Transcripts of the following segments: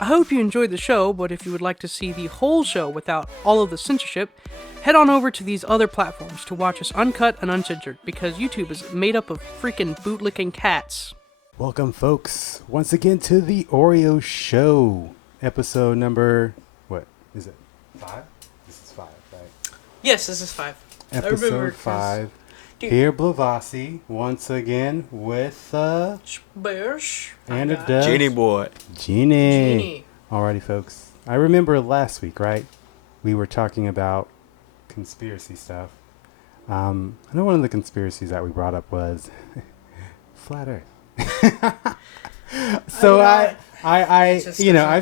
I hope you enjoyed the show, but if you would like to see the whole show without all of the censorship, head on over to these other platforms to watch us uncut and uncensored, because YouTube is made up of freaking bootlicking cats. Welcome, folks, once again to the Oreo Show, episode number, what is it, 5? This is 5, right? Yes, this is 5. Episode 5. Here, Blavatsky, once again with Bears and a Dutch. Genie boy. Genie. Alrighty, folks. I remember last week, right? We were talking about conspiracy stuff. I know one of the conspiracies that we brought up was flat Earth. So I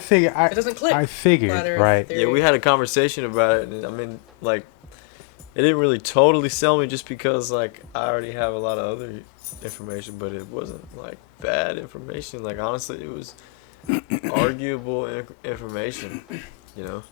figured it doesn't click. I figured, Flat Earth right? theory. Yeah, we had a conversation about it, and I mean, like, it didn't really totally sell me just because, like, I already have a lot of other information, but it wasn't, like, bad information. Like, honestly, it was arguable information, you know?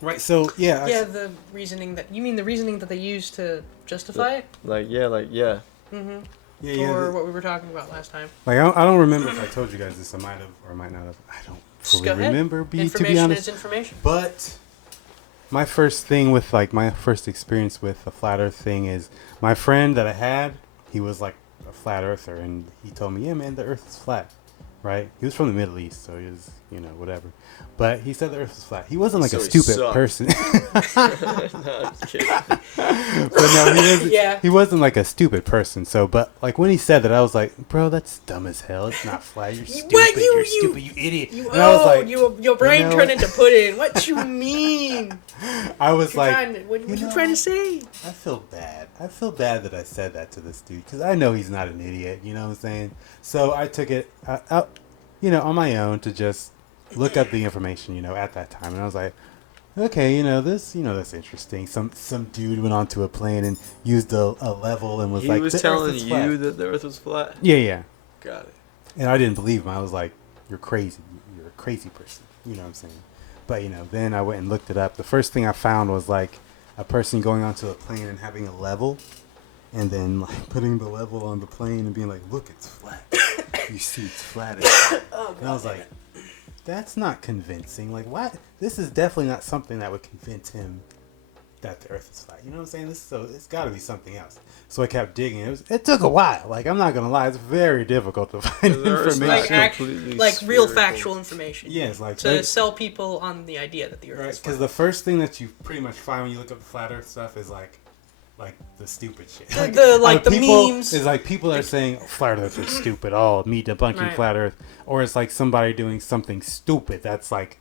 Right, so, yeah. Yeah, the reasoning that... You mean the reasoning that they use to justify it? Yeah. Mm-hmm. Yeah, Or what we were talking about last time. Like, I don't remember if I told you guys this. I might have or might not have. I don't Just fully go ahead. remember, to be Information honest. is information. But my first thing with, like, my first experience with the flat earth thing is my friend that I had, he was, like, a flat earther, and he told me, yeah, man, the earth is flat, right? He was from the Middle East, so he was, whatever. But he said the earth was flat. He wasn't, like, So a he stupid sucked. person. No, I'm just kidding. But no, Yeah. he wasn't like a stupid person. So, but like when he said that, I was like, bro, that's dumb as hell. It's not flat. You're stupid. What? You're stupid. You idiot. You, and I was like, your brain you know- turned into pudding. What you mean? I was You're like, trying to, what you trying to say? I feel bad. I feel bad that I said that to this dude because I know he's not an idiot. You know what I'm saying? So I took it, out, on my own to just look up the information, at that time, and I was like, okay, that's interesting. Some dude went onto a plane and used a level and was He like, was "The Earth telling is you flat." that the earth was flat? Yeah. Got it. And I didn't believe him. I was like, you're crazy. You're a crazy person. You know what I'm saying? But, then I went and looked it up. The first thing I found was, like, a person going onto a plane and having a level and then, like, putting the level on the plane and being like, look, it's flat. You see, it's flat. And I was like, that's not convincing. Like, what? This is definitely not something that would convince him that the earth is flat. You know what I'm saying? It's got to be something else. So I kept digging. It took a while. Like, I'm not going to lie. It's very difficult to find The Earth's information. not Like, completely like real spherical. factual information. Yes, like To sell people on the idea that the Earth right, is because flat. the first thing that you pretty much find when you look up the flat Earth stuff is like the stupid shit. The people, memes. It's like people are saying flat Earth is stupid. Oh, me debunking Right. flat Earth, or it's like somebody doing something stupid. That's like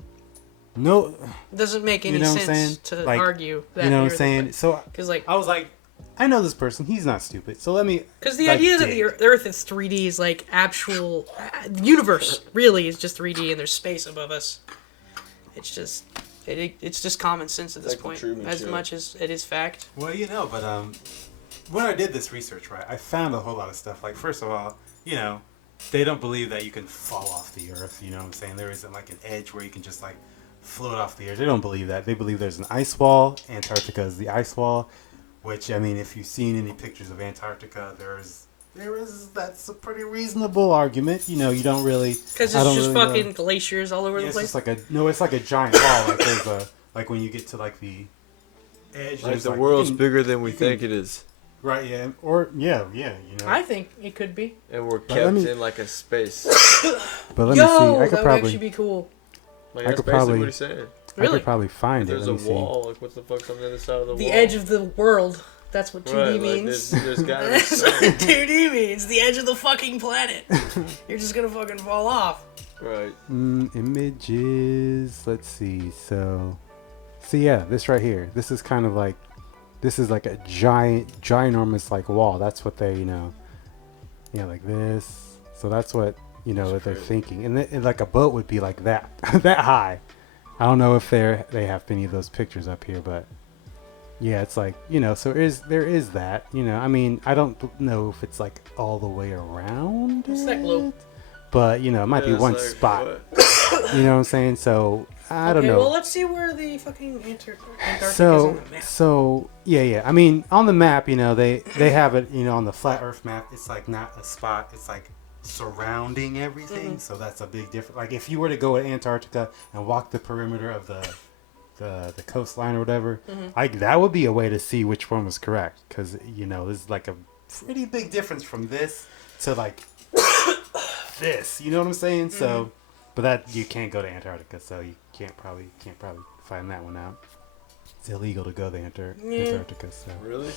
no. Doesn't make any You know what I'm sense saying? to Like, argue that You know what I'm the Earth saying? is So flat. Because like, I was like, I know this person. He's not stupid. So let me. because the like, idea that dig. the Earth is 3D is like actual the universe really is just 3D and there's space above us. It's just it's just common sense at this Like the point, Truman as Show. much as it is fact. Well, but when I did this research, right, I found a whole lot of stuff. Like, first of all, they don't believe that you can fall off the earth. You know what I'm saying? There isn't like an edge where you can just like float off the earth. They don't believe that. They believe there's an ice wall. Antarctica is the ice wall, which, I mean, if you've seen any pictures of Antarctica, that's a pretty reasonable argument. You don't really. Because I it's don't just really know. fucking glaciers all over Yeah, the it's place. just it's like a giant wall. Like there's like when you get to like the edge. Like, there's, the like, world's you can- bigger than we you can- think it is. Right, yeah. Or, yeah. I think it could be. And we're let kept me- in, like, a space. But let Yo, me see. I that could would probably. actually be cool. Like, I that's could basically probably- what he's saying. I Really? could probably find If it. there's Let a me see. wall, like, what the fuck's on the other side of the The wall? edge of the world. That's what 2D Right, like, means. there's gotta be That's what something. 2D means. The edge of the fucking planet. You're just gonna fucking fall off. Right. Images. Let's see. So, yeah, this right here. This is kind of like, this is like a ginormous like wall. That's what they, like this. So that's what what they're crazy. thinking. And like a boat would be like that, that high. I don't know if they have any of those pictures up here, but yeah, it's like So there is that. I mean, I don't know if it's like all the way around. What's that globe? But it might be Yeah, it's one like, spot. what? You know what I'm saying? So I don't Okay, know. well, let's see where the fucking Antarctica is So on the map. yeah. I mean, on the map, they have it, on the flat Earth map. It's like not a spot. It's like surrounding everything. So that's a big difference. Like if you were to go to Antarctica and walk the perimeter of the coastline or whatever, like that would be a way to see which one was correct. Because you know, there's like a pretty big difference from this to like this. You know what I'm saying? So, but that you can't go to Antarctica, so you can't probably find that one out. It's illegal to go to Antarctica. So Really?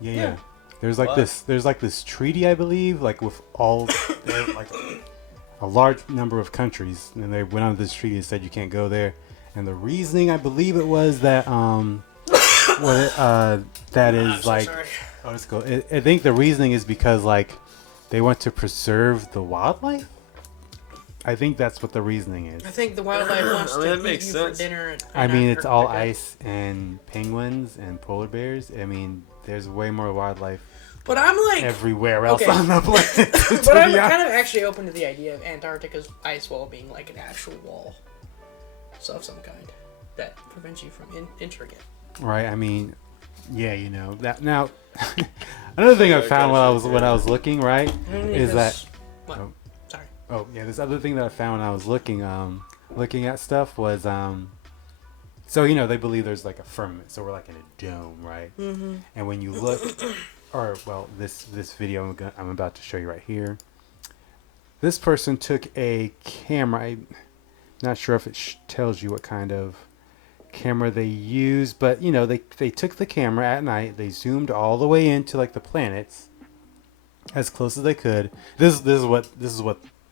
yeah. There's like Why? there's like this treaty, I believe, like with all like a large number of countries, and they went on this treaty and said you can't go there. And the reasoning, I believe it was that that is like Sorry. oh, it's cool. I think the reasoning is because like they want to preserve the wildlife. I think that's what the reasoning is. I think the wildlife wants I mean, to that eat makes you sense. for dinner. I mean, it's all Antarctica. ice and penguins and polar bears. I mean, there's way more wildlife But I'm like, everywhere else okay. on the planet. to but I'm be honest. kind of actually open to the idea of Antarctica's ice wall being like an actual wall, so of some kind that prevents you from entering it. Right. I mean, yeah, you know that now. Another thing I found when I was looking, right, is that What? Oh. Sorry. oh yeah, this other thing that I found when I was looking at stuff was so you know they believe there's like a firmament, so we're like in a dome, right? Mm-hmm. And when you look, or well, this video I'm about to show you right here. This person took a camera. I'm not sure if it tells you what kind of camera they used, but you know they took the camera at night. They zoomed all the way into like the planets as close as they could. This is what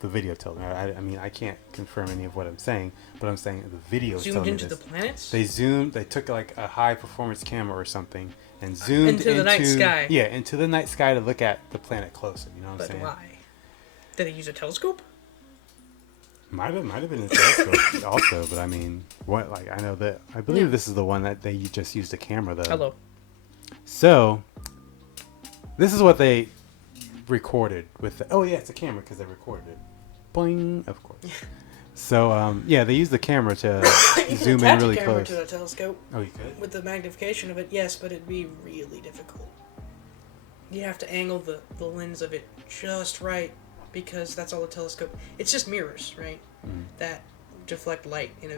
the video tells me. I mean I can't confirm any of what I'm saying, but I'm saying the video is Zoomed telling me into this. the planets. They took like a high performance camera or something and zoomed Into the night sky. Yeah, into the night sky to look at the planet closer. You know what I'm But saying? why? Did they use a telescope? Might have been a telescope also, but I mean, what? Like I know that I believe Yeah. this is the one that they just used a camera though. Hello. So, this is what they recorded with the. Oh yeah, it's a camera because they recorded it. Boing, of course. So yeah, they used the camera to You can zoom in attach really a camera close. to a telescope Oh, you could. with the magnification of it, yes, but it'd be really difficult. You have to angle the lens of it just right because that's all the telescope. It's just mirrors, right? That deflect light in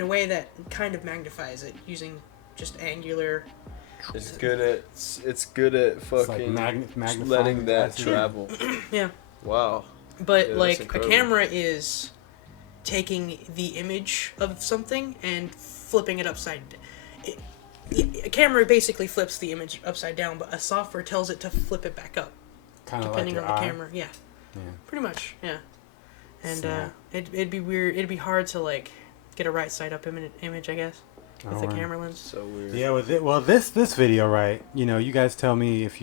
a way that kind of magnifies it using just angular. It's good at It's like fucking magnifying letting that glass. travel. Yeah. Wow. But Yeah, that's like a incredible. camera is taking the image of something and flipping it upside down. A camera basically flips the image upside down, but a software tells it to flip it back up, Kind of like depending your on the eye. camera. Yeah, Yeah. pretty much. Yeah, and Snap. it'd be weird. It'd be hard to like get a right side up image, I guess, with Oh, the wow. camera lens. So weird. Yeah, well, this video, right? You know, you guys tell me if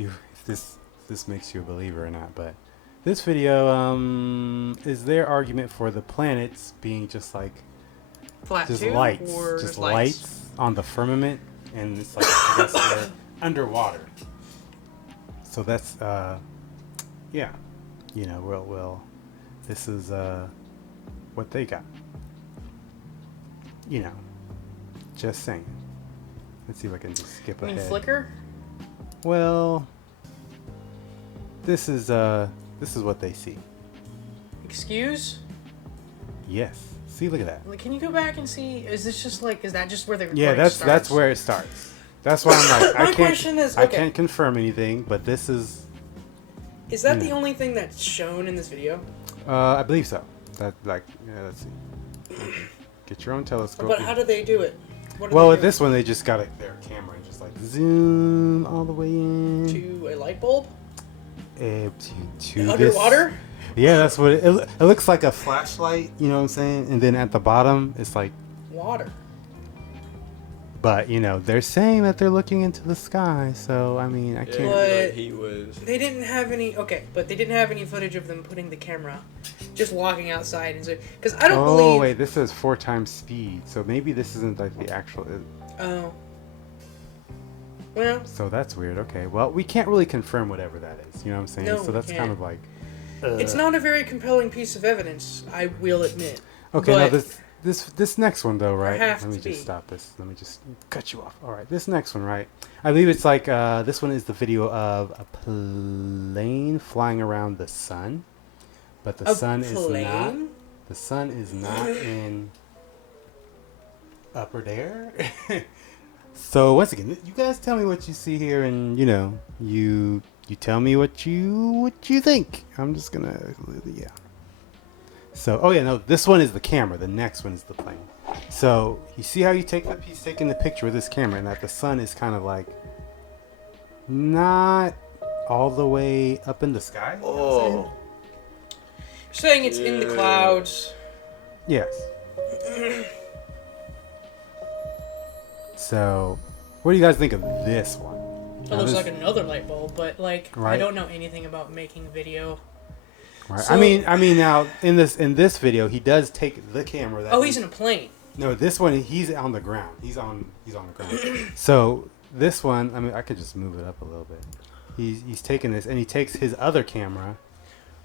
this makes you a believer or not. But this video is their argument for the planets being just like Flat just too, lights, or just just lights on the firmament, and it's like I guess they're underwater. So that's yeah, you know, well, this is what they got. You know, just saying. Let's see if I can just skip I mean, ahead. flicker. Well, this is what they see. Excuse. Yes. See, look at that. Like, can you go back and see? Is that just where the recording Yeah, that's starts? where it starts. That's why I'm like, My question is, I okay. can't confirm anything, but this is, Is that you the know. only thing that's shown in this video? I believe so. That like, yeah, let's see. Get your own telescope. But how do they do it? What do Well, they with do? this one, they just got their camera and just like zoom all the way in To a light bulb? to this. Underwater? Yeah, that's what it looks like, a flashlight. You know what I'm saying? And then at the bottom, it's like. Water. But you know, they're saying that they're looking into the sky. So I mean, I Yeah, can't. But- he was. They didn't have any. Okay, but they didn't have any footage of them putting the camera, just walking outside and so. Because I don't Oh believe. wait, this says 4 times speed. So maybe this isn't like the actual. Oh. Well, So that's weird. Okay, well we can't really confirm whatever that is. You know what I'm saying? No, so we that's kind can't. of like. it's not a very compelling piece of evidence. I will admit. Okay, now but- this next one though, right? have Let me to just be. stop this. Let me just cut you off. All right, this next one, right? I believe it's like this one is the video of a plane flying around the sun, but the A sun is not. plane? The sun is not in upper there. So once again, you guys tell me what you see here, and you tell me what you think. I'm just gonna So no, this one is the camera. The next one is the plane. So you see how he's taking the picture with this camera, and that the sun is kind of like not all the way up in the sky. You know what I'm saying? Saying it's in the clouds. Yes. So, what do you guys think of this one? It Now looks this- like another light bulb, but like I Right. don't know anything about making video. Right. So- I mean, now in this video, he does take the camera. That Oh, he's in a plane. No, this one he's on the ground. He's on the ground. So this one, I mean, I could just move it up a little bit. He's taking this, and he takes his other camera,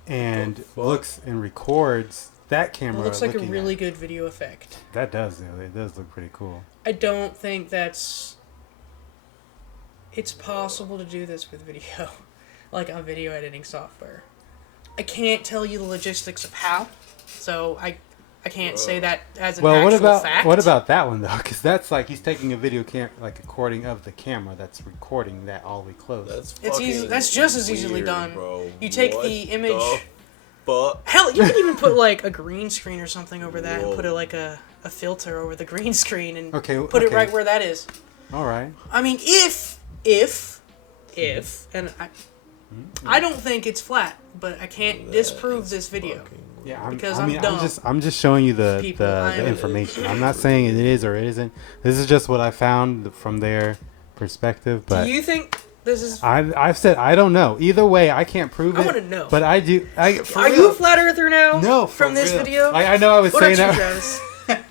and looks and records that It camera. looks like a looking really at- good video effect. That does. It does look pretty cool. I don't think it's possible to do this with video, like on video editing software. I can't tell you the logistics of how, so I can't say that as an Well, actual fact. what about that one though? Because that's like he's taking a video like recording of the camera that's recording that all the way close. That's just as easily done. Bro. You take What the image. But Hell, you can even put like a green screen or something over that, and Whoa. put a filter over the green screen, and Okay, put it okay. right where that is. All right. I mean, if, and I don't think it's flat, but I can't disprove this video. Yeah, Because I I'm mean, dumb. I'm just showing you the People, I the am- information. I'm not saying it is or it isn't. This is just what I found from their perspective. But Do you think this is? I've said I don't know. Either way, I can't prove I it. wanna know. But I do. Are you a flat earther now? No, for from this real. video. I know I was What saying about you, that. Travis?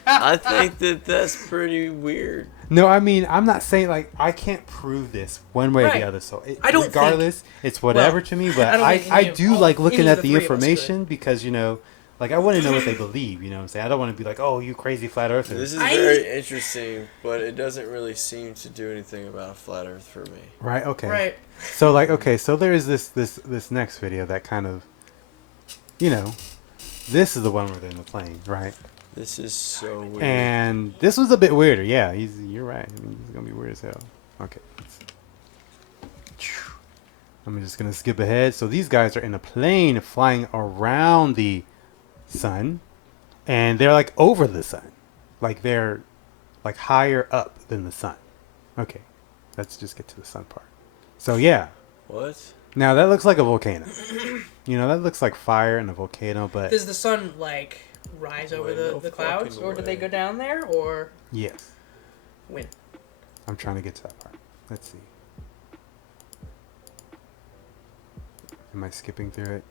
I think that's pretty weird. No, I mean I'm not saying like I can't prove this one way or Right. the other. So I don't regardless, it's whatever to me. But I don't think I any of- do like looking any of at the the three of us information because like I want to know what they believe. You know what I'm saying? I don't want to be like, oh, you crazy flat earther. This is I- very interesting, but it doesn't really seem to do anything about a flat Earth for me. Right. Okay. Right. So like okay, so there is this next video that kind of, this is the one where they're in the plane, right? This is so weird. And this was a bit weirder. Yeah, you're right. I mean, it's gonna be weird as hell. Okay. I'm just gonna skip ahead. So these guys are in a plane flying around the sun, and they're like over the sun, like they're like higher up than the sun. Okay, let's just get to the sun part. So yeah. What? Now that looks like a volcano. That looks like fire and a volcano, but Does the sun like rise over Wait, no the clouds, fucking or did they way. go down there, or yes, when? I'm trying to get to that part. Let's see. Am I skipping through it?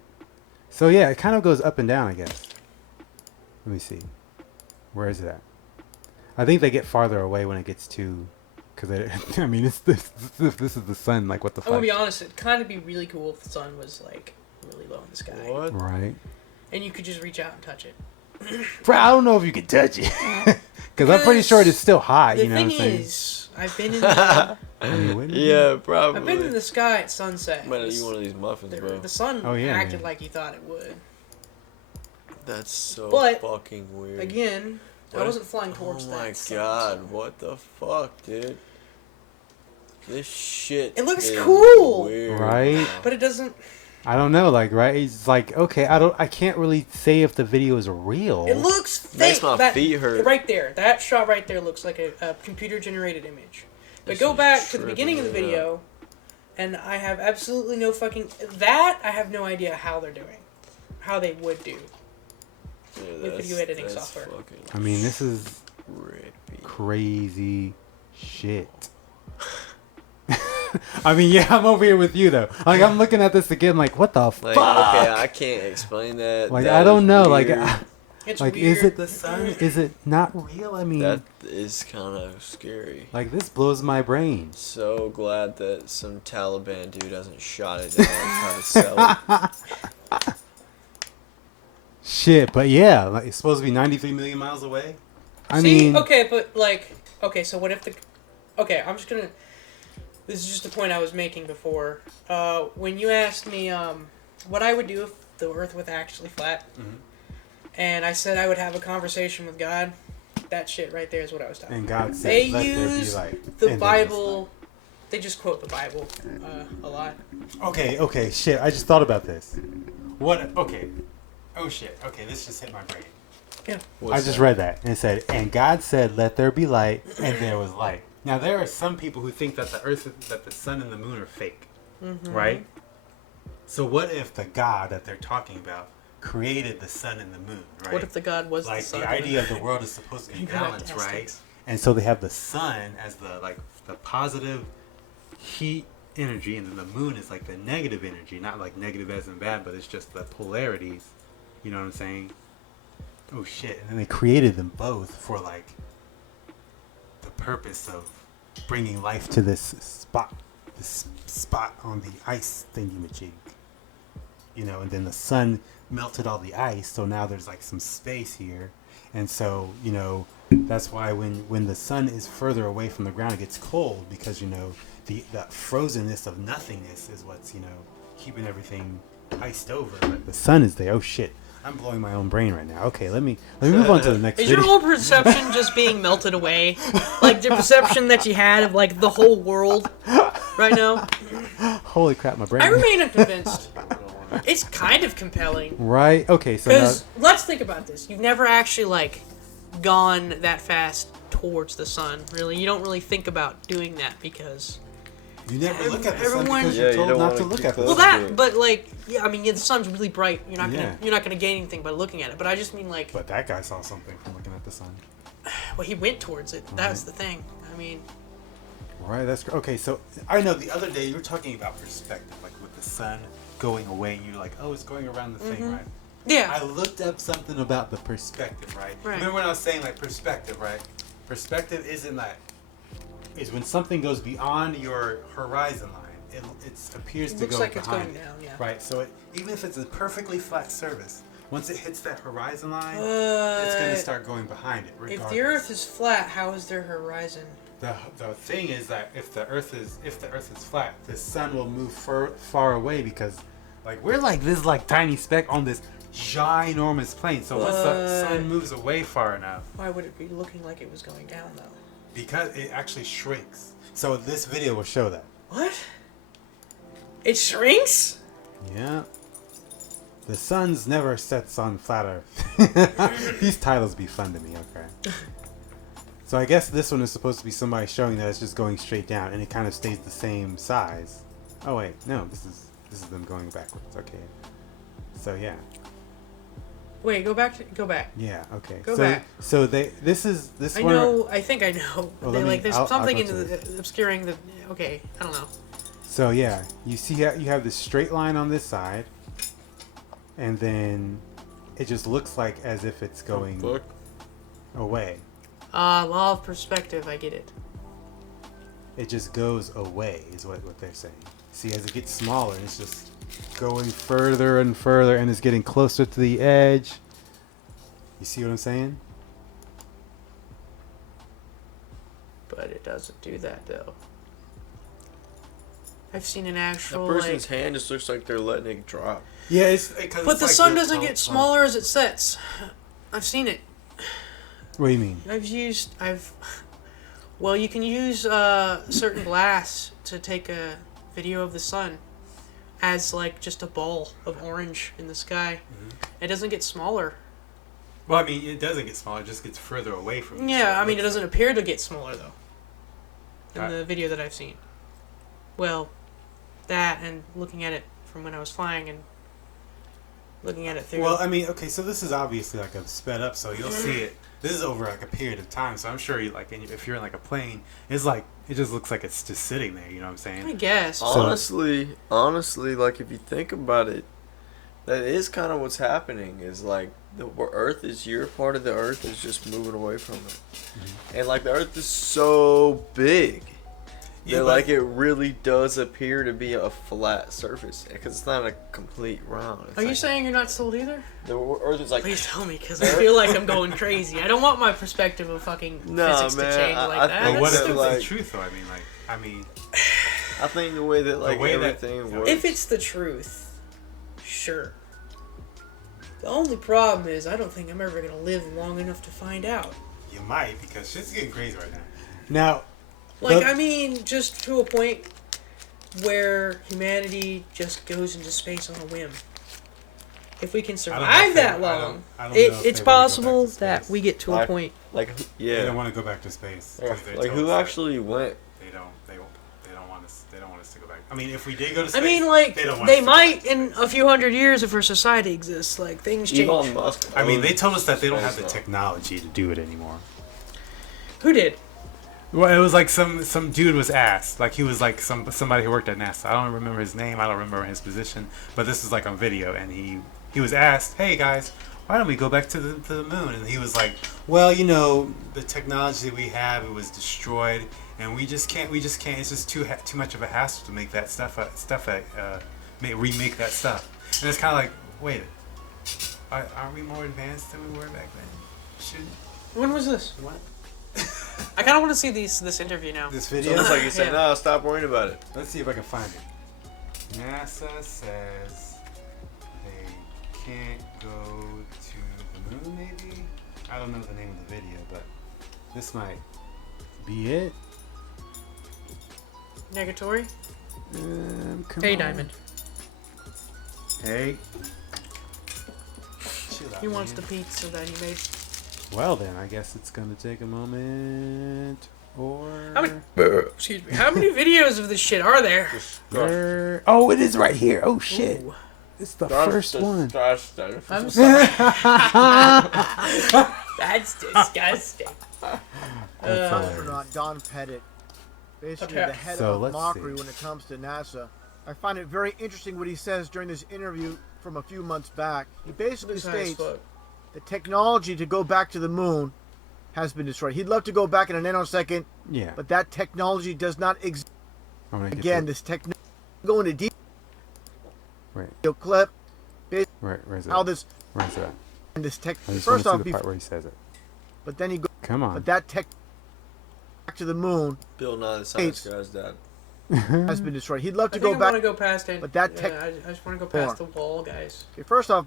So yeah, it kind of goes up and down, I guess. Let me see. Where is it at? I think they get farther away when it gets to, because I mean, it's this is the sun. Like what the I'm gonna fuck? be honest. It'd kind of be really cool if the sun was like really low in the sky, What? Right. and you could just reach out and touch it. Bro, I don't know if you can touch it, because I'm pretty sure it's still high. The You know what I'm thing saying? is, I've been in the, I mean, wouldn't it? Yeah, probably. I've been in the sky at sunset. Man, The- you one of these muffins, bro. the sun Oh, yeah, acted man. like you thought it would. That's so But, fucking weird. Again, I What? wasn't flying towards Oh that. my sun, god, so- what the fuck, dude? This shit. It looks is cool. weird, Right? man. But it doesn't. I don't know, like, right? It's like, okay, I can't really say if the video is real. It looks fake. Makes my feet hurt. Right there, that shot right there looks like a computer-generated image. But This go is back to the tripping beginning of the me out. video, and I have absolutely no fucking that. I have no idea how they're doing, how they would do. Yeah, with that's- video editing that's software. fucking I mean, this is trippy. crazy shit. I mean, yeah, I'm over here with you though. Like, I'm looking at this again, like, what the Like, fuck? okay, I can't explain that. Like, That I don't is know. Like, weird. It's like, weird. is it the sun? Is it not real? I mean, That is kind of scary. like, this blows my brain. So glad that some Taliban dude hasn't shot it down and tried to sell it. Shit, but yeah, like, it's supposed to be 93 million miles away. I See, mean, okay, but like, okay, so what if the, okay, I'm just gonna, this is just the point I was making before. When you asked me, what I would do the Earth was actually flat, Mhm. and I said I would have a conversation with God, that shit right there is what I was talking And about. God said, They "Let there be use light." the And there was Bible. They just quote the Bible a lot. light. Okay, shit. I just thought about this. What? Okay. Oh shit. Okay, this just hit my brain. Yeah. I just read that and it said, "And God said, let there be light, and there was light." Now there are some people who think that the sun and the moon are fake, right? So what if the God that they're talking about created the sun and the moon, right? What if the God was like the sun? the idea of the world is supposed to be You got balanced, right? plastics. And so they have the sun as the positive heat energy, and then the moon is like the negative energy, not like negative as in bad, but it's just the polarities. You know what I'm saying? Oh shit! And then they created them both for like the purpose of bringing life to this spot on the ice thingy-majig. You know, and then the sun melted all the ice, so now there's like some space here, and so you know that's why when the sun is further away from the ground, it gets cold because you know the frozenness of nothingness is what's keeping everything iced over. But the sun is there. Oh shit! I'm blowing my own brain right now. Okay, let me move on to the next Is video. your whole perception just being melted away? Like the perception that you had of like the whole world right now? Holy crap, my brain. I remain unconvinced. It's kind of compelling. Right? Okay, so now, Because let's think about this. You've never actually like gone that fast towards the sun. Really, you don't really think about doing that because. you never look at the sun everyone- because Yeah, you're you told don't not wanna to look get at the close. sun. Well, that, but like, yeah, I mean, yeah, the sun's really bright. You're not gonna, Yeah. you're not gonna gain anything by looking at it. But I just mean like, But that guy saw something from looking at the sun. well, he went towards it. That's the thing. I mean, Right, okay. So I know the other day you were talking about perspective, like with the sun going away, and you're like, oh, it's going around the thing, right? yeah. I looked up something about the perspective, right? Right. Remember when I was saying like perspective, right? Perspective is when something goes beyond your horizon line. It appears to Looks go like it's behind going it, down, yeah. Right. So even if it's a perfectly flat surface, once it hits that horizon line, it's going to start going behind it. If Regardless. the Earth is flat, how is there horizon? The thing is that if the Earth is flat, the sun will move far away because, like, we're like this like tiny speck on this ginormous plane. So once the sun moves away far enough, Why would it be looking like it was going down though? because it actually shrinks. So this video will show that. What? It shrinks? Yeah. The sun's never sets on flat Earth. These titles be fun to me. Okay. So I guess this one is supposed to be somebody showing that it's just going straight down and it kind of stays the same size. Oh wait, no, this is them going backwards. Okay. So yeah. Wait, go back. Yeah, okay. Go so back. so this I one know. I think I know. Well, They, let me- like, there's I'll something go into to the obscuring the. Okay, I don't know. So yeah, you see how you have this straight line on this side, and then it just looks like as if it's going Fuck. away. Law of perspective. I get it. It just goes away is what they're saying. See, as it gets smaller, it's just going further and further, and it's getting closer to the edge. You see what I'm saying? But it doesn't do that though. I've seen an That actual person's like. hand just looks like they're letting it drop. Yeah, it's because But the sun doesn't get smaller as it sets. I've seen it. What do you mean? Well, you can use certain glass to take a video of the sun as like just a ball of orange in the sky. It doesn't get smaller. Well, I mean, it doesn't get smaller; it just gets further away from you. Yeah, So I mean, it looks doesn't appear to get smaller though. In Right. the video that I've seen. Well, that and looking at it from when I was flying and looking at it through. Well, I mean, okay, so this is obviously like a sped up, so you'll see it. This is over like a period of time, so I'm sure you like if you're in like a plane, it's like it just looks like it's just sitting there. You know what I'm saying? I guess. Honestly, like if you think about it, that is kind of what's happening. Is like the Earth is your part of the Earth is just moving away from it, and like the Earth is so big. Yeah, that but- like it really does appear to be a flat surface because it's not a complete round. It's Are you like, saying you're not sold either? the Earth is like Please tell me, because I feel like I'm going crazy. I don't want my perspective of fucking No, physics man, to change I- like I that. think But what That's if it's like- the truth, though? I mean, I think the way that like way that- everything works. If it's the truth, sure. The only problem is I don't think I'm ever gonna live long enough to find out. You might, because shit's getting crazy right now. Now, Like, I mean, just to a point where humanity just goes into space on a whim. If we can I don't know survive if that they- I long, don't- I don't know if it's they wanna go possible back to that space. we get to a Like- point. Like, they yeah. don't want to go back to space. 'Cause they Like, told who us that actually went? They don't. They don't want us. They don't want us to go back. I mean, if we did go to I space, mean, like, they don't want they us to go might back to in space. a few hundred years if our society exists. Like, things change. Elon Musk. I mean, they owns told us that they don't have space the now. technology to do it anymore. Who did? Well, it was like some dude was asked, like he was like somebody who worked at NASA. I don't remember his name. I don't remember his position, but this is like on video, and he was asked, "Hey guys, why don't we go back to the moon?" And he was like, "Well, you know, the technology we have, it was destroyed, and we just can't. It's just too much of a hassle to make that remake that stuff." And it's kind of like, wait, aren't we more advanced than we were back then? Shouldn't When was this? what? I kind of want to see this interview now. This So video. it's like you said, Yeah. no, stop worrying about it. Let's see if I can find it. NASA says they can't go to the moon, maybe? I don't know the name of the video, but this might be it. Negatory. Come Hey, on. Diamond. Hey. Chill out, He wants the man. pizza that he made. Well, then, I guess it's gonna take a moment. Or. How many? Excuse me. How many videos of this shit are there? Oh, it is right here. Oh, shit. Ooh. It's the first one. I'm sorry. That's disgusting. That's hilarious. Astronaut Don Pettit, basically Okay. the head So, of let's mockery see. when it comes to NASA. I find it very interesting what he says during this interview from a few months back. He basically This high as states fuck. the technology to go back to the moon has been destroyed. He'd love to go back in a nanosecond, Yeah. but that technology does not exist. I'm gonna get Again, the- this technology, go into deep Right. video clip, Where's it? how this Where's it? and this tech. I just want First to see off, the before, part where he says it. but then he goes, Come on. but that tech back to the moon Bill Nye the Science Hey. Guy's dad. has been destroyed. He'd love I to think go I want back. to go past it. but that tech- I just want to go past the wall, guys. Okay, first off,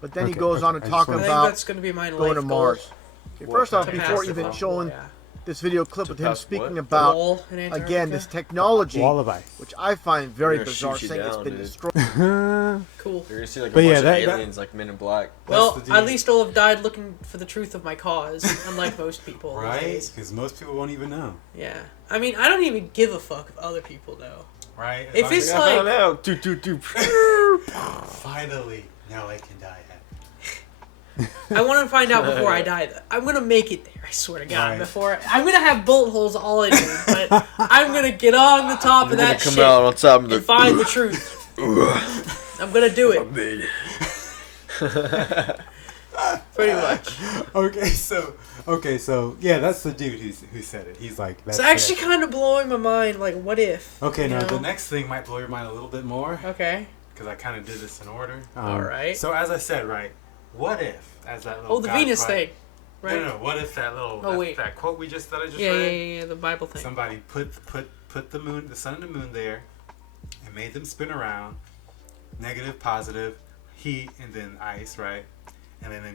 but then he Okay, goes okay, on to I just talk I wanna- think about that's going to be my life going to goal. Mars. Okay, What, first off, to To before pass the even wall, showing yeah. this video clip with him pass speaking what? about, Wall in Antarctica? again, this technology, Wall of ice. which I find very They're gonna bizarre, shoot you saying it's down, been dude. destroyed. Cool. You're gonna see like a But bunch yeah, of that- aliens like Men in Black. Well, the at dude. least I'll have died looking for the truth of my cause, unlike most people. these Right? days. Because most people won't even know. Yeah. I mean, I don't even give a fuck if other people know. Right? If it's I like- found out. Doop, doop, doop. Finally, now I can die happy. I want to find out before I die. I'm going to make it there, I swear to God. Right. Before I'm going to have bullet holes all in me, but I'm going to get on the top You're of gonna that come shit out on top of the. and find the truth. I'm going to do it, pretty much. Okay, so yeah, that's the dude who said it. He's like, that's It's actually kind of blowing my mind. Like, what if? Okay, you now know? the next thing might blow your mind a little bit more Okay. because I kind of did this in order. Alright. So as I said, right, what if as that little Oh, the God Venus quote- thing, right? No, what if that little Oh, wait. that quote that I just Yeah, read? yeah, the Bible thing. Somebody put the moon, the sun and the moon there, and made them spin around, negative, positive, heat, and then ice, right? And then they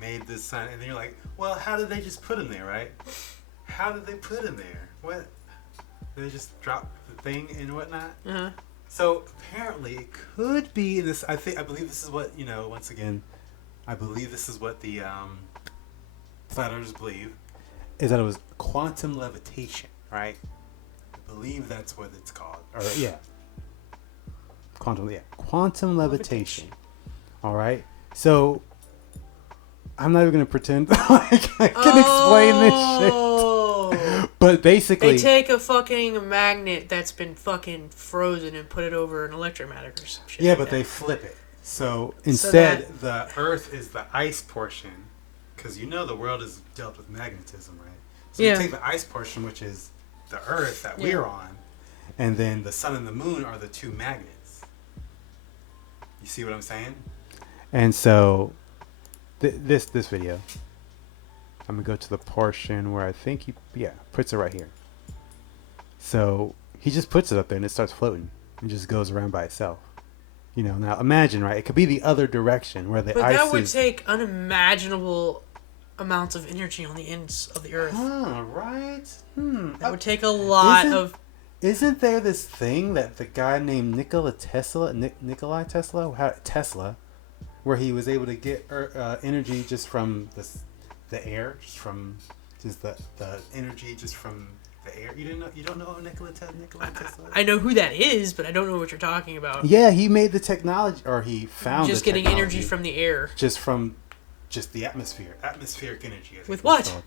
made the sun, and then you're like, well, how did they just put him there, right? How did they put him there? What? Did they just drop the thing and whatnot? Uh-huh. So apparently, it could be this. I believe this is what Once again, I believe this is what the flat earthers believe, is that it was quantum levitation, right? I believe that's what it's called. Or yeah, quantum levitation. All right. So I'm not even gonna pretend like I can explain this Oh. shit. But basically, They take a fucking magnet that's been fucking frozen and put it over an electromagnet or some shit. yeah, like but that. they flip it. So instead, the Earth is the ice portion, because the world is dealt with magnetism, right? So Yeah. you take the ice portion, which is the Earth that Yeah. we're on, and then the sun and the moon are the two magnets. You see what I'm saying? And so, this video, I'm gonna go to the portion where I think he puts it right here. So he just puts it up there and it starts floating. It just goes around by itself. You know, now imagine, right? It could be the other direction where the But ice that would is. take unimaginable amounts of energy on the ends of the Earth. Huh, right? That would take a lot Isn't- of. Isn't there this thing that the guy named Nikola Tesla, Nikolai Tesla, Tesla, where he was able to get energy just from the air, just the energy just from the air? You don't know Nikola Tesla? I know who that is, but I don't know what you're talking about. Yeah, he made the technology, or he found Just the getting technology energy from the air. just the atmospheric energy. I think With it's what? called.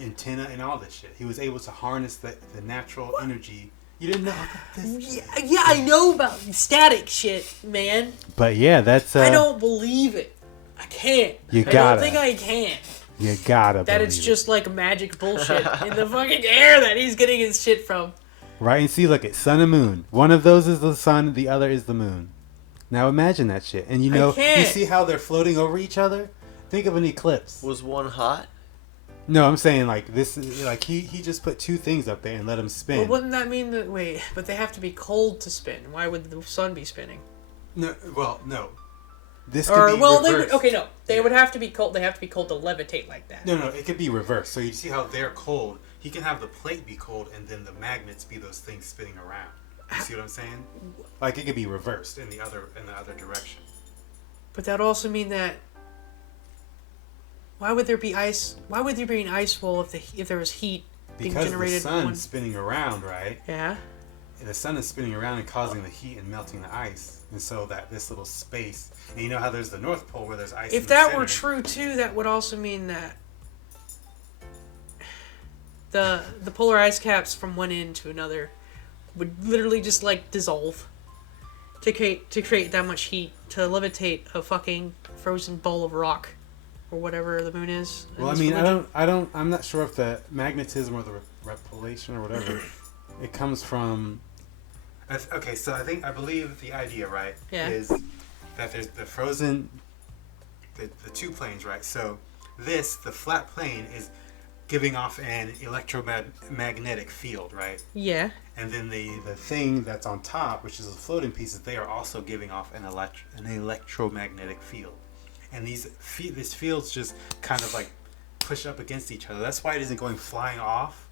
Antenna and all this shit. He was able to harness the natural energy. You didn't know about this? Yeah, I know about static shit, man. But yeah, that's I don't believe it. I can't. You I gotta. don't think I can. You gotta That it's believe it. just like magic bullshit in the fucking air that he's getting his shit from. Right, and see, look at sun and moon. One of those is the sun, the other is the moon. Now imagine that shit. And you can't. see how they're floating over each other? Think of an eclipse. Was one hot? No, I'm saying like this is like he just put two things up there and let them spin. Well, wouldn't that mean that but they have to be cold to spin? Why would the sun be spinning? No. This Or could be well, reversed. they would have to be cold. They have to be cold to levitate like that. No, it could be reversed. So you see how they're cold. He can have the plate be cold and then the magnets be those things spinning around. You see what I'm saying? Like it could be reversed in the other direction. But that would also mean that. Why would there be ice? Why would there be an ice wall if there was heat being Because the generated? sun's spinning around, right? Yeah. And the sun is spinning around and causing the heat and melting the ice, and so that this little space. And you know how there's the North Pole where there's ice. If in the that were center? true too, that would also mean that the polar ice caps from one end to another would literally just like dissolve to create that much heat to levitate a fucking frozen ball of rock or whatever the moon is. in Well, I this mean, religion. I'm not sure if the magnetism or the repellation or whatever, it comes from. Okay, so I believe the idea, right, Yeah. is that there's the frozen, the two planes, right? So the flat plane is giving off an electromagnetic field, right? Yeah. And then the thing that's on top, which is the floating pieces, they are also giving off an electromagnetic field. And these fields just kind of like push up against each other. That's why it isn't going flying off.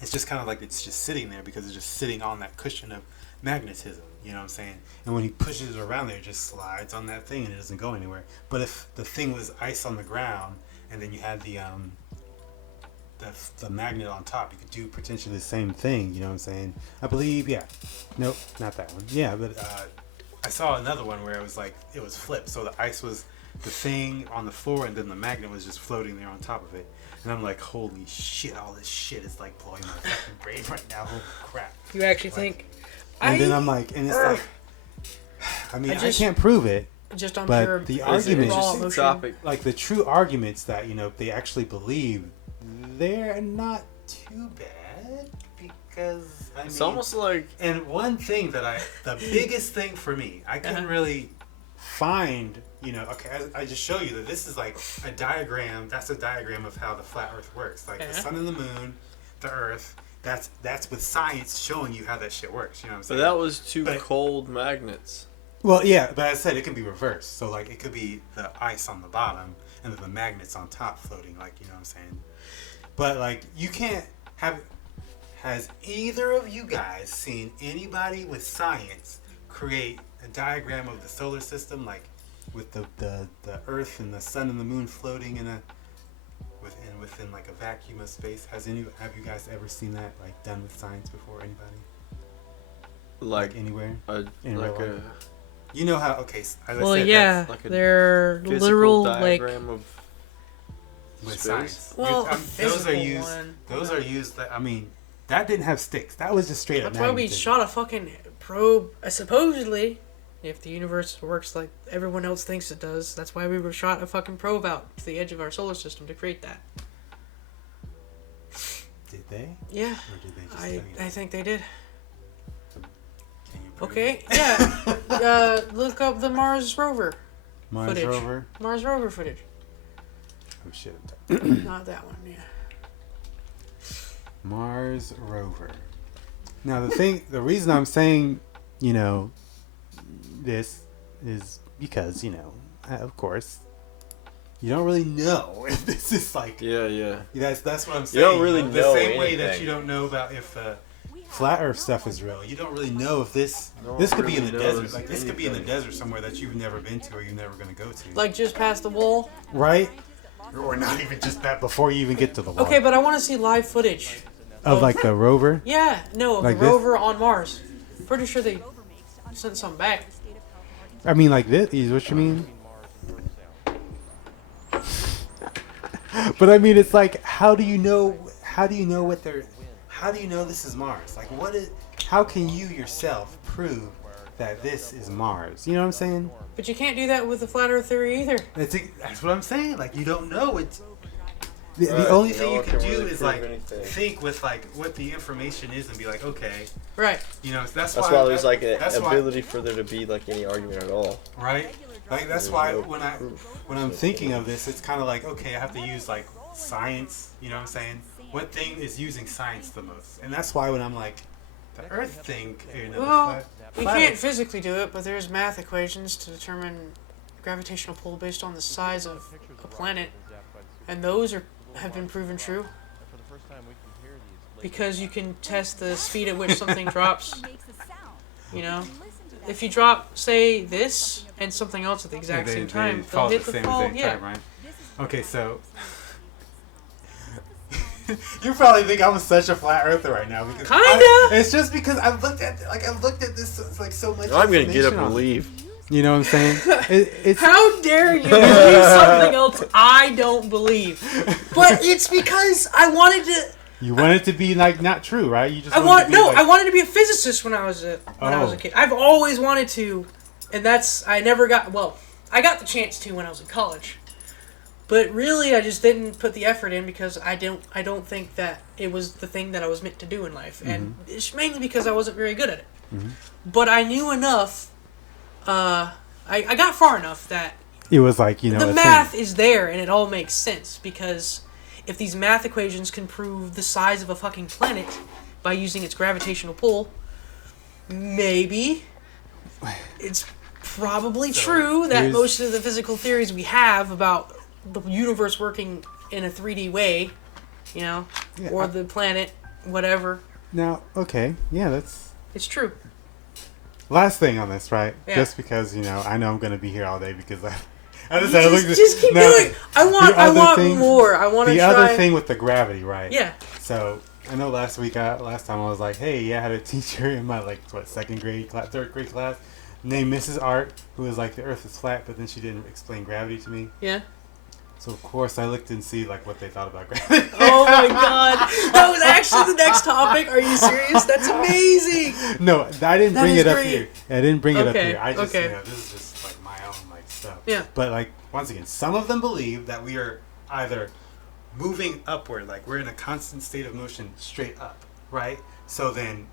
It's just kind of like it's just sitting there because it's just sitting on that cushion of magnetism. You know what I'm saying? And when he pushes it around there, it just slides on that thing and it doesn't go anywhere. But if the thing was ice on the ground and then you had the magnet on top, you could do potentially the same thing. You know what I'm saying? I believe, yeah. Nope, not that one. Yeah, but I saw another one where it was flipped. So the ice was the thing on the floor and then the magnet was just floating there on top of it. And I'm like, holy shit, all this shit is like blowing my fucking brain right now. Holy crap. You actually think? And then I'm like, and it's like, I mean, I can't prove it. Just on But pure the raw argument- emotion. Topic. Like the true arguments that, they actually believe, they're not too bad because, I mean. It's almost like And one thing the biggest thing for me, I couldn't really find, okay, I just show you that this is like a diagram. That's a diagram of how the flat Earth works. Like the sun and the moon, the Earth. That's with science showing you how that shit works. You know what I'm but saying? that was two cold magnets. Well, yeah, but as I said, it can be reversed. So like it could be the ice on the bottom and then the magnets on top floating. Like you know what I'm saying? But like you can't have. Has either of you guys seen anybody with science create a diagram of the solar system, like with the Earth and the sun and the moon floating within like a vacuum of space? Have you guys ever seen that like done with science before? Anybody? Like anywhere? In like real a life? You know how? Okay, as I Well, said, yeah, like a they're physical literal like. diagram of with space. science. Well, a those are physical used. one. Those are used. I mean, that didn't have sticks. That was just straight up. That's why we magnetism. shot a fucking probe. Supposedly, if the universe works like everyone else thinks it does, that's why we were shot a fucking probe out to the edge of our solar system to create that. Did they? Yeah, Or did they just tell you I think they did. Can you prove Okay, it? yeah. Look up the Mars rover. Mars footage. rover. Mars rover footage. Oh shit. Not that one. Yeah. Mars rover. Now the reason I'm saying, this is because, of course, you don't really know if this is like. Yeah. That's what I'm saying. You don't really know the same way that anything. you don't know about if flat Earth stuff is real. You don't really know if this No this one could be in the really desert. knows Like this could be in the anything. desert somewhere that you've never been to or you're never going to go to. Like just past the wall. Right? Or not even just that before you even get to the wall. Okay, but I want to see live footage. Of like the rover. Yeah, no, of Like the this? rover on Mars. Pretty sure they sent something back. I mean, like this is what you mean. But I mean, it's like, how do you know what they're? How do you know this is Mars? Like, what is? How can you yourself prove that this is Mars? You know what I'm saying? But you can't do that with the flat Earth theory either. That's what I'm saying. Like, you don't know it. The Right, only no thing you one can can do really is prove like anything. think with like what the information is and be like, okay, Right. that's That's why there's that- like an that's why- ability for there to be like any argument at all. right? Like that's There's why no proof. when I'm thinking of this, it's kind of like, okay, I have to use like science. You know what I'm saying? What thing is using science the most? And that's why when I'm like, the Earth thing, the Well, we flat can't Earth- physically do it, but there's math equations to determine gravitational pull based on the size of a planet, and those have been proven true. Because you can test the speed at which something drops. You know, if you drop, say, this and something else at the exact same time, they'll hit the fall. Yeah. time, right? Okay, so you probably think I'm such a flat earther right now because Kinda. it's just because I've looked at this like so much. I'm gonna get up information and on it. leave. You know what I'm saying? It's How dare you believe something else I don't believe? But it's because I wanted to. you want it to be like not true, right? You just I want it to be like, I wanted to be a physicist when I was a kid. I've always wanted to, and I never got. Well, I got the chance to when I was in college, but really I just didn't put the effort in because I don't think that it was the thing that I was meant to do in life, and it's mainly because I wasn't very good at it. But I knew enough. I got far enough that it was like the a thing. math is there and it all makes sense because if these math equations can prove the size of a fucking planet by using its gravitational pull, maybe it's probably true that here's- most of the physical theories we have about the universe working in a 3D way, Yeah, or the planet, whatever, Now, okay, yeah, that's it's true. last thing on this, right? Yeah. Just because I know I'm gonna be here all day because I just had to look at Just keep doing. I the other want thing- more. I want to the try. other thing with the gravity, right? Yeah. So I know last time I was like, hey, I had a teacher in my third grade class named Mrs. Art who was like, the Earth is flat, but then she didn't explain gravity to me. Yeah. So of course I looked and see like what they thought about gravity. Oh my god. That was actually the next topic. Are you serious? That's amazing. No, I didn't That bring is it up great. here. I didn't bring it up Okay, here. I just okay. this is just like my own like stuff. Yeah. But like once again, some of them believe that we are either moving upward, like we're in a constant state of motion straight up, right? So then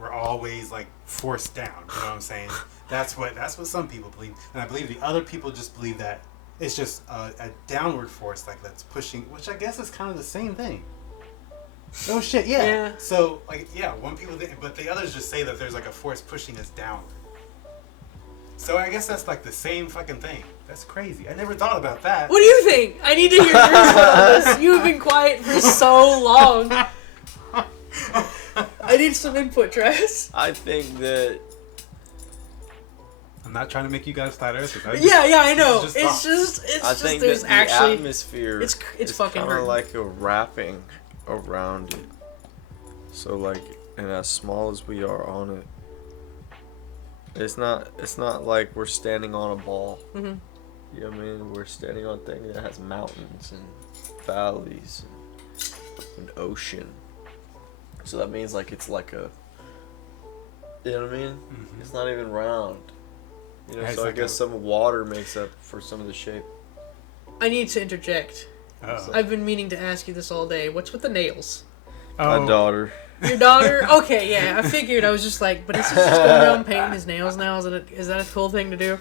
we're always like forced down. You know what I'm saying? That's what some people believe, and I believe the other people just believe that it's just a downward force, like that's pushing, which I guess is kind of the same thing. Oh shit, yeah. Yeah. So like, yeah, one people think, but the others just say that there's like a force pushing us downward. So I guess that's like the same fucking thing. That's crazy. I never thought about that. What do you think? I need to hear your input on this. You have been quiet for so long. I need some input, Travis. I think that I'm not trying to make you guys flat earthers. Yeah, I know. It's It's just just I think there's that the actually. atmosphere it's is fucking kind of hurting. like a wrapping around it. So like, and as small as we are on it, it's not like we're standing on a ball. Mm-hmm. You know what I mean? We're standing on a thing that has mountains and valleys and an ocean. So that means like it's like a, you know what I mean? Mhm. It's not even round. You know, It's so I like guess a- some water makes up for some of the shape. I need to interject. Oh. I've been meaning to ask you this all day. What's with the nails? My daughter. Your daughter? Okay, yeah, I figured. I was just like, but is he just going around painting his nails now? Is that a cool thing to do?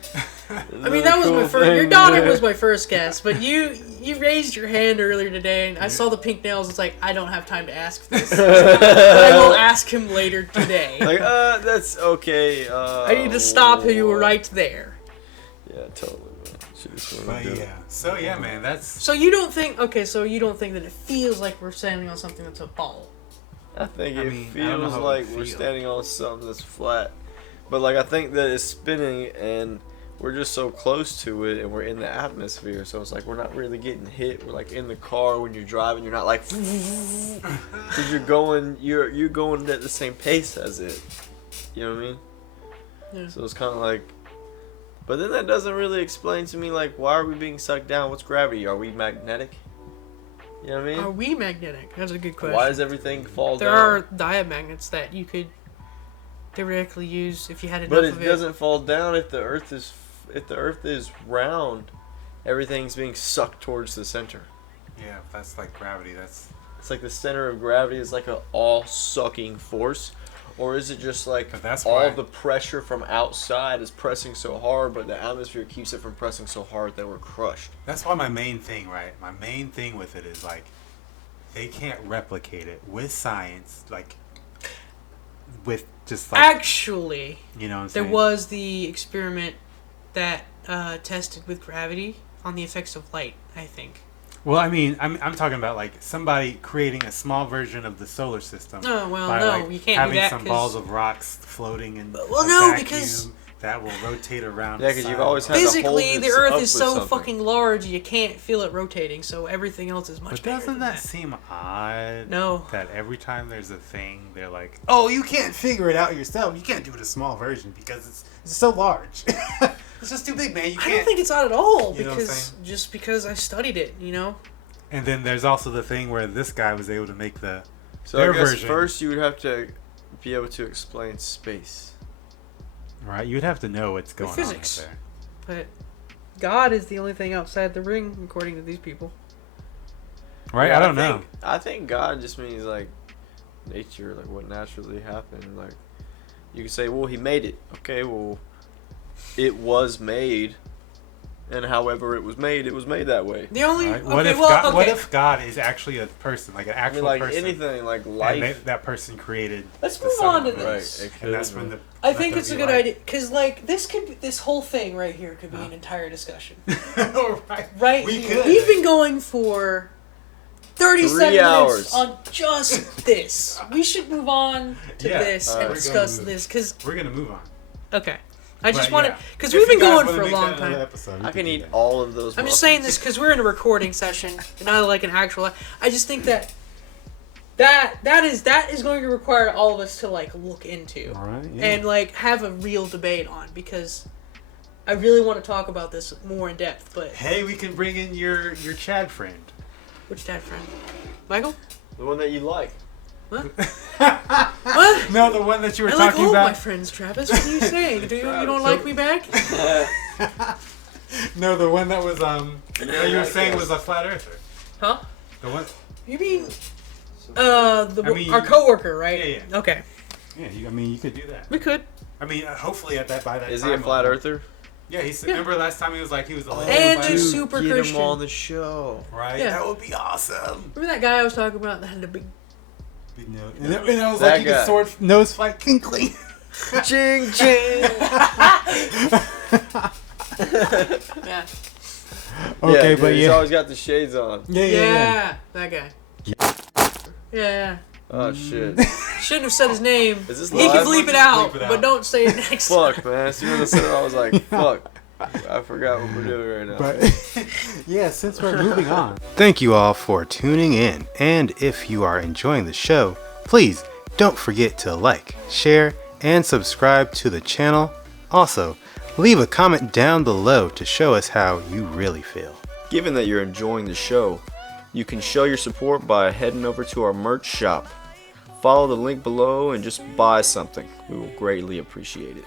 I mean, that was my first. Your daughter was my first guess, but you raised your hand earlier today, and I saw the pink nails. It's like, I don't have time to ask this. But I will ask him later today. Like, that's okay. I need to stop you right there. Yeah, totally, man. She just wanted But to do it. yeah, so yeah, man, that's So you don't think? Okay, so you don't think that it feels like we're standing on something that's a ball? I think I it mean, I don't know feels how it like would we're feel. standing on something that's flat. But, like, I think that it's spinning and we're just so close to it and we're in the atmosphere. So it's like we're not really getting hit. We're, like, in the car when you're driving. You're not, like, because you're going at the same pace as it. You know what I mean? Yeah. So it's kind of like... But then that doesn't really explain to me, like, why are we being sucked down? What's gravity? Are we magnetic? You know what I mean? Are we magnetic? That's a good question. Why does everything fall There down? are diamagnets that you could theoretically use if you had enough But of it doesn't fall down if the Earth is round. Everything's being sucked towards the center. yeah, that's like gravity. That's It's like the center of gravity is like an all-sucking force, or is it just like But that's all why- the pressure from outside is pressing so hard, but the atmosphere keeps it from pressing so hard that we're crushed? why my main thing, right? My main thing with it is like they can't replicate it with science, like with just like Actually, you know what I'm there saying? was the experiment that tested with gravity on the effects of light, I think. Well, I mean, I'm talking about like somebody creating a small version of the solar system. Oh, well, by, no, like, you can't do having that some 'cause- balls of rocks floating in Well, a no, vacuum because- that will rotate around. Yeah, the 'cause you've side always of had the- to hold Physically, the this Earth up is with so something. fucking large you can't feel it rotating, so everything else is much But bigger doesn't than that seem odd? No. That every time there's a thing, they're like, "Oh, you can't figure it out yourself. You can't do it a small version because it's so large. It's just too big, man. You I can't." don't think it's odd at all You know what I'm because saying? just because I studied it, you know. And then there's also the thing where this guy was able to make So their I guess version. first you would have to be able to explain space. right. You'd have to know what's going physics. on up there. But God is the only thing outside the ring, according to these people. Right? Yeah, I don't know. I think God just means like nature, like what naturally happened. Like you can say, well, he made it. Okay, well, it was made, and however it was made that way. The only Right? okay, What if well, God, okay. what if God is actually a person, like an I actual mean, like person, anything, like and life. that person created? Let's the move sun on and to the Right. this. It And that's could when be. the. I let think there it's a be good light. idea because, like, this whole thing right here could be an entire discussion. Right. Right? We here. could. We've been going for 37 minutes hours. on just this. We should move on to Yeah, this and we're gonna discuss move. this because We're gonna move on. okay. I just But, wanted yeah. because If we've been you guys going wanna for a make long that another time. episode, we I could can do eat that. all of those. I'm just muffins. saying this because we're in a recording session and not like an actual. I just think that is going to require all of us to like look into All right. Yeah. and like have a real debate on because I really want to talk about this more in depth. But Hey, we can bring in your Chad friend. which dad friend? Michael? the one that you like. What? What? No, the one that you were I like talking all my about. friends, Travis. What are you saying? Do you Travis. don't like me back? No, the one that was that you were saying was a flat earther. Huh? The one. You mean I mean, our coworker, right? Yeah, yeah. Okay, Yeah, I mean, you could do that. we could. I mean, hopefully at that by that Is time. he a flat earther? Yeah, he's. Yeah. Remember last time he was like he was a little And flat he's earther? super get Christian. him on the show. Right. Yeah. That would be awesome. Remember that guy I was talking about that had the big. Big nose. And I was That like, you guy. could sword nose fight Kinkley. Ching ching. Yeah. Okay, yeah, but dude, he's yeah. always got the shades on. Yeah, that guy. Yeah. Oh shit. Shouldn't have said his name. Is this He can live? bleep it out, Bleep it out. but don't say it next. Fuck, man. As soon as I said it, I was like, fuck. I forgot what we're doing right now. But yeah, since we're moving on. Thank you all for tuning in. And if you are enjoying the show, please don't forget to like, share, and subscribe to the channel. Also, leave a comment down below to show us how you really feel. Given that you're enjoying the show, you can show your support by heading over to our merch shop. Follow the link below and just buy something. We will greatly appreciate it.